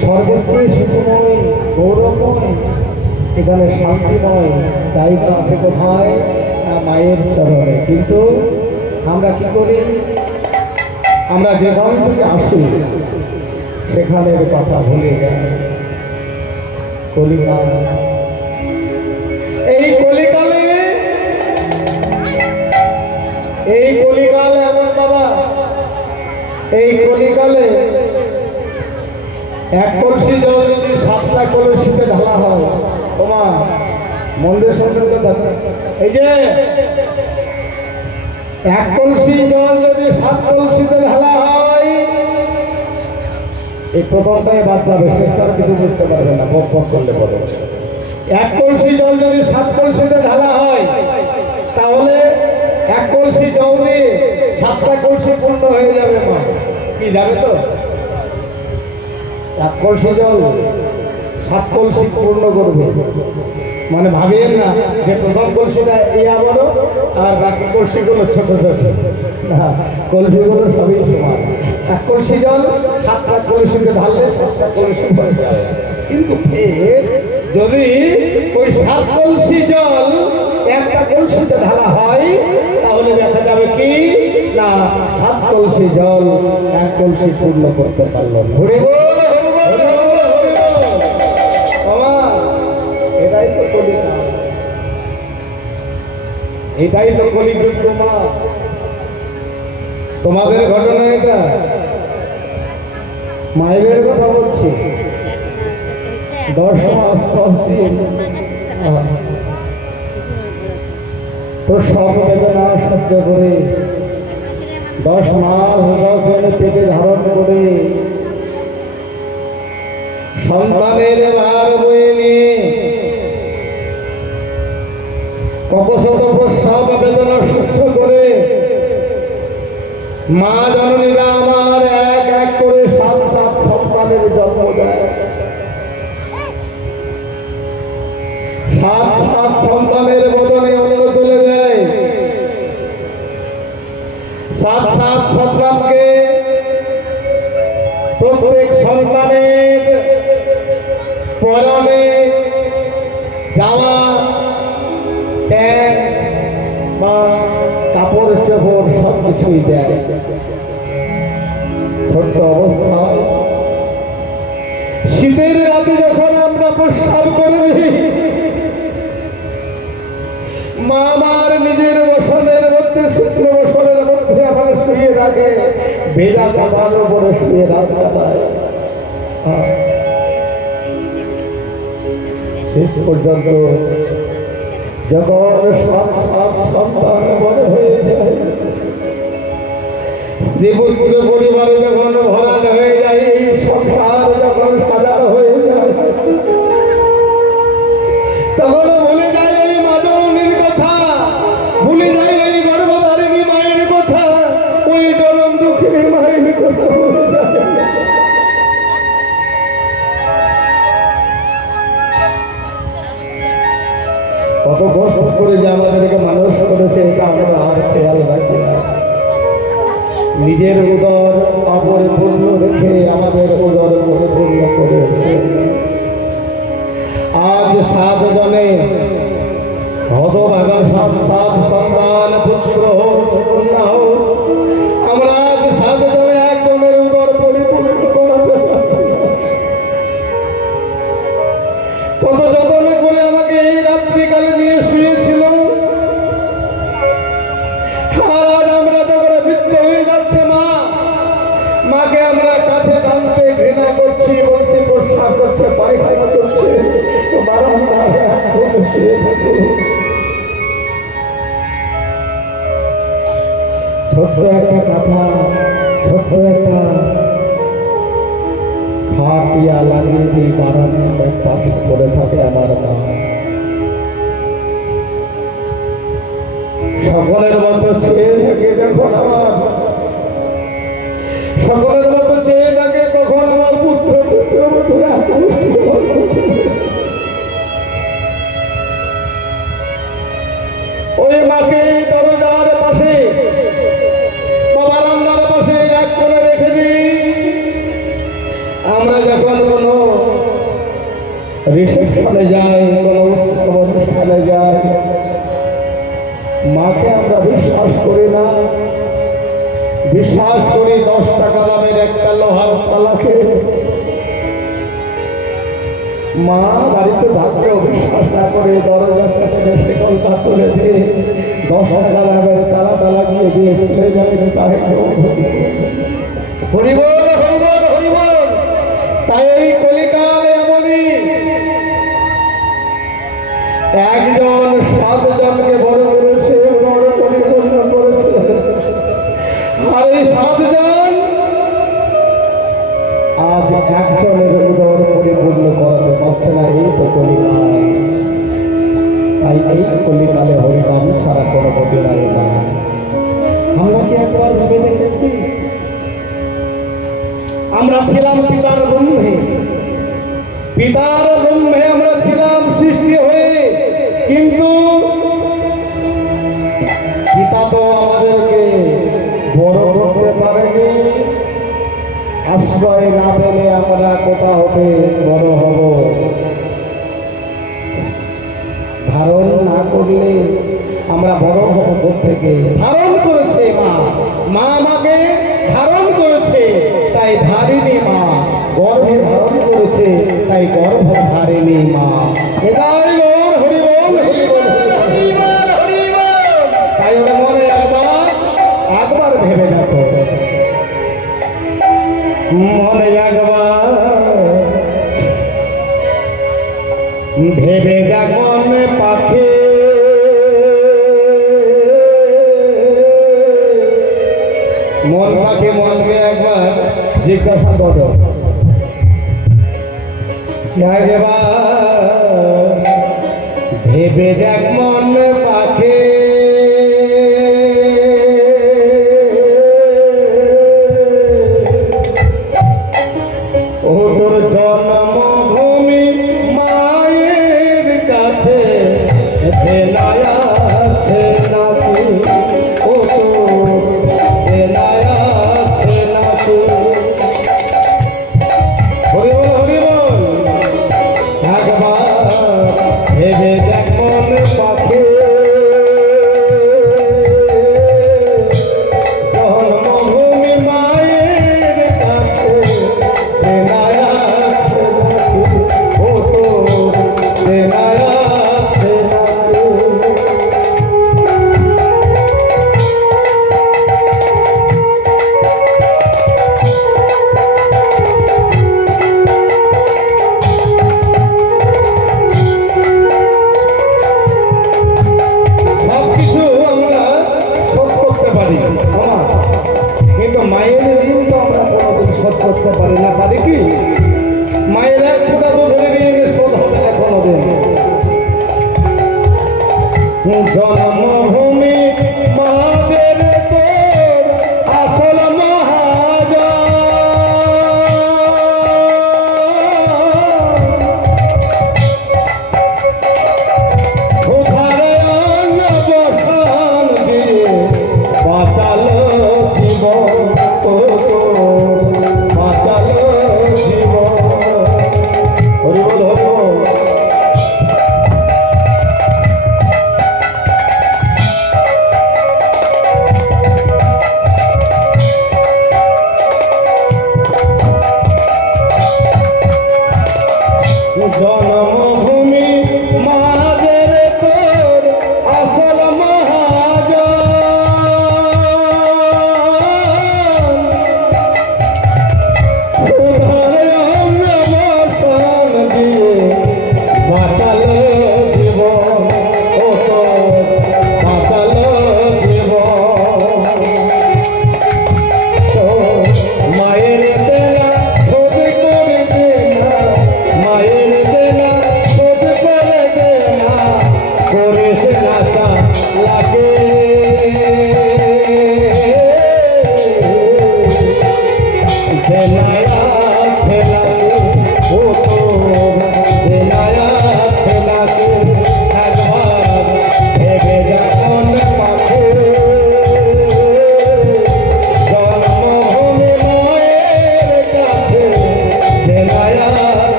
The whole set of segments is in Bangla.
ঘরে সুখময় গৌরবময় এখানে শান্তিময় জায়গা আছে কোথায় না মায়ের চরণে কিন্তু আমরা কি করি আমরা যেখান থেকে আসি সেখানের কথা ভুলে যাই কলিকাল এই কলিকালে এই কলিকাল এমন বাবা এই কলিকালে এক কলসি জল যদি সাতটা কলসিতে ঢালা হয় তোমার মন্দির সংসর্গ এই যে এক কলসি জল যদি সাত কলসিতে ঢালা হয়, এই প্রথমটাই বাদ যাবে শেষটা কিছু বুঝতে পারবে না, বক বক করলে বলো এক কলসি জল যদি সাত কলসিতে ঢালা হয়, তাহলে এক কলসি জল দিয়ে সাতটা কলসি পূর্ণ হয়ে যাবে, মা। কি, যাবে তো? এক কলসি জল, সাত কলসি পূর্ণ করবে। মানে ভাবেন না যে প্রথম কলসিটা ইয়া বড় আর বাকি কলসিগুলো ছোট ছোট। না, কলসিগুলো সবই সমান। এক কলসি জল, সাতটা কলসিতে ঢাললে সাতটা কলসি হয়ে যাবে কিন্তু ফের যদি ওই সাত কলসি জল একটা কলসিতে ঢালা হয়, তাহলে দেখা যাবে কি? না সাত কলসি জল এক কলসি পূর্ণ করতে পারল না। হরি বল, হরি বল, হরি বল, হরি বল। বাবা, এটাই তো এটাই তো কলিযুগ মা তোমাদের ঘটনা এটা। মায়ের কথা বলছি। দশ মাস দশ দিন। আহ, তোর সব বেদনা সহ্য করে দশ মাস দশ দিন পেটে ধারণ করে সন্তানের ভার বয়ে নিয়ে কত শত সব বেদনা সহ্য করে মা জননীরা আমার এক এক করে সাত সাত সন্তানের জন্ম দেয়। কিছুই দেয় ছোট্ট অবস্থায়। শীতের রাতে যখন আমরা প্রস্রাব করে দিই মা আমার নিজের বসনের মধ্যে শুক্র বসনের মধ্যে আমার শুয়ে রাখে ভেজা কাদার উপরে শুয়ে রাত কাটায়। শেষ পর্যন্ত যখন সাত সাত সন্তান বড় হয়ে যায় স্ত্রীপুত্র পরিবারে যখন ভরাট হয়ে যায়, সংসার যখন সাজানো হয়ে যায়, তখন ভুলে যায় ওই মাদরণীর কথা, ভুলে যায় ওই গর্ভধারিণী মায়ের কথা, ওই জনম দুঃখিনী মায়ের কথা। কত কষ্ট করে যে আমাদেরকে মানুষ করেছে এটা আমরা নিজের উদর অপরিপূর্ণ রেখে আমাদের উদর পরিপূর্ণ করেছে। আজ সাত জনে হতভাগা সাত সাত সন্তান পুত্র হোক কন্যা হোক ছোট্ট একটা কথা একটা থাকে আমার সকলের মতো চেয়ে থাকে যখন আমার রিসেপশনে যায়, কোনো উৎসব অনুষ্ঠানে যায়, মাকে আমরা বিশ্বাস করি না। বিশ্বাস করি দশ টাকা দামের একটা লোহার পালাকে। মা বাড়িতে থাকলেও বিশ্বাস না করে দরজাটা থেকে শেকলটা তুলে দিয়ে দশ টাকা দামের তালা তালা গিয়ে দিয়ে চলে যাবে তাই হরিবল হরিবল হরিবল। তাই এই কলিকাল এমনই। একজন সাতজনকে বড় করেছে, বড় পরিপূর্ণ করেছে। আর এই সাতজন আজ একজনের উদর পরিপূর্ণ করাতে পারছে না এই তো কলিকাল। তাই এই কলিকালে হরিনাম ছাড়া কোনো গতি নাই আমরা কি একবার ভেবে দেখেছি? আমরা ছিলাম পিতার পিতার ব্রহ্মে আমরা ছিলাম সৃষ্টি হয়ে, কিন্তু পিতা তো আমাদেরকে বড় করতে পারেনি। আশ্রয় না পেলে আমরা কোথা হতে বড় হব। ধারণ না করলে আমরা বড় হব। জিজ্ঞাসা করো ভেবে দেখ। তো আমরা কোনোদিন শোধ করতে পারি না পারি কি? মায়ের এক ফোটা দুধের ঋণ শোধ হবে না কোনোদিন জন্মভূমি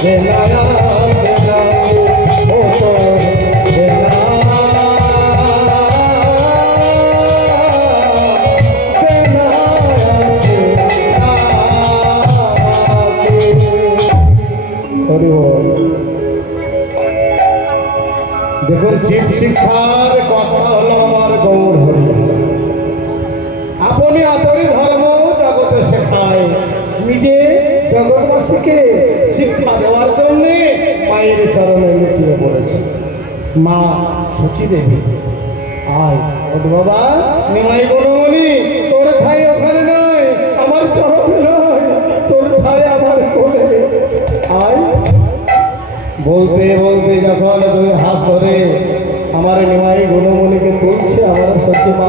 Yeah. I জগৎবাসীকে শিক্ষা দেওয়ার জন্য মায়ের চরণে লুকিয়ে পড়েছে। মা সচি দেবী আয় ওর বাবা, নিমাই গণমণি তোর ঠাই ওখানে নয় আমার চরণে নয় তোর ঠাই আমার কোলে। আয়। বলতে বলতে যখন দুই হাত ধরে আমার নিমাই গুণমণিকে তুলছে, আমার সত্যি মা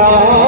Yeah.